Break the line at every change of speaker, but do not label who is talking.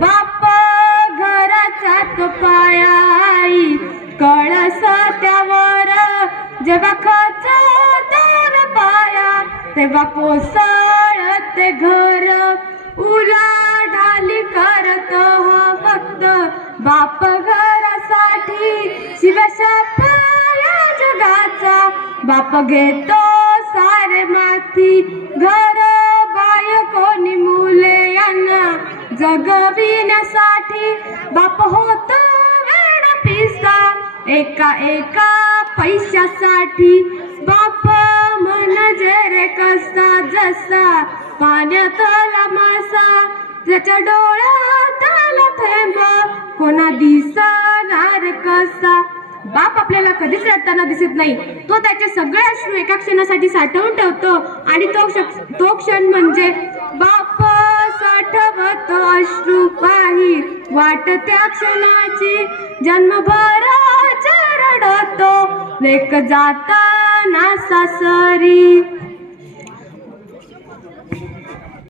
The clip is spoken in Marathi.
बाप घराचा तो पायाई कळस त्यावर जेव्हा खच पाया तेव्हा कोसळते घर उलाढाली करत हा फक्त बाप घरासाठी शिवशप या जगाचा बाप घेतो सारे माती घर जगविण्यासाठी बाप होत पिसा एका एका पैशासाठी बाप म्हणजे रे कसा जसा. पाण्यातला मासा त्याच्या डोळ्यातला थेंब. कोणा दिसणार कसा? बाप आपल्याला कधीच रडताना दिसत नाही. तो त्याचे सगळे अश्रू एका क्षणासाठी साठवून ठेवतो. आणि तो क्ष- तो क्षण म्हणजे बाप अश्रू पाही वाट त्या क्षणाची जन्मभर रडतो. लेक जाताना सासरी.